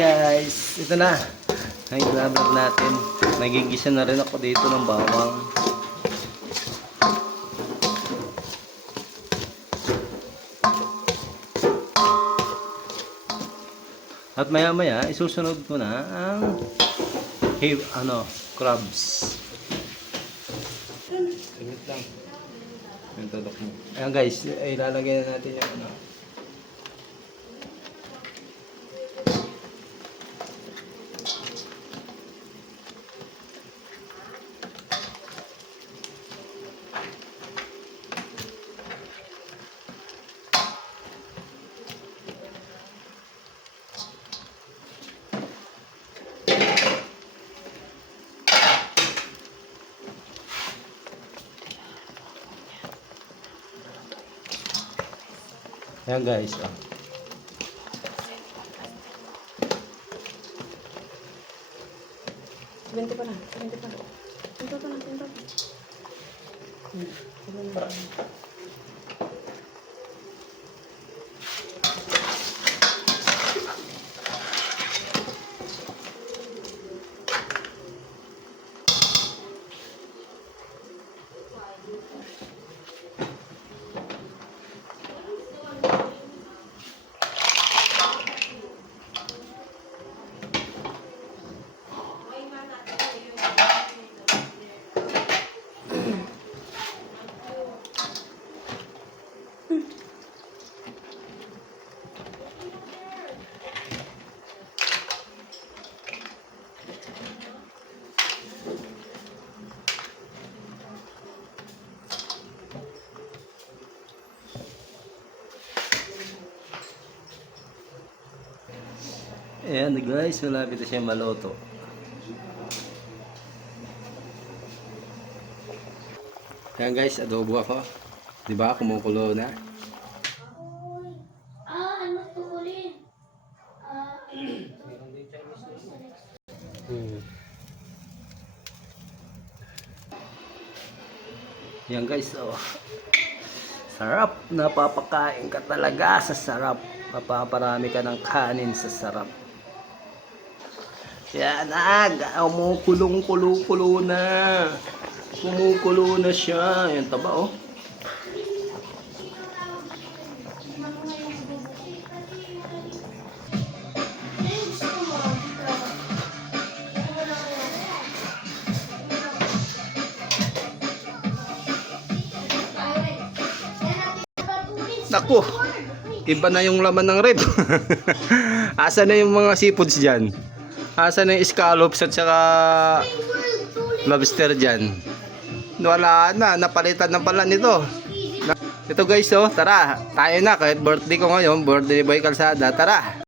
guys, ito na. Ay, vlog natin. Nagigisa na rin ako dito ng bawang. At maya maya, isusunod ko na ang crabs. Wait lang. Yung tudok mo. Ayan guys, ilalagay na natin yung Ayan guys, oh. Sabente pa na. Pinto pa na. Ayan guys, malapit na siya maluto. Ayan guys, adobo ako. Diba, kumukulo na. Ano to ulit? Ayan guys, oh. Sarap. Napapakain ka talaga sa sarap. Mapaparami ka ng kanin sa sarap. Yan na, kumukulong-kulo na. Kumukulo na siya. Yan taba, oh. Naku, iba na yung laman ng rib. Asa na yung mga seafoods dyan? Asa na yung scallops at saka lobster dyan? Wala na, napalitan na pala nito. Ito guys, oh, tara, tayo na, kahit birthday ko ngayon, birthday boy Kalsada, tara.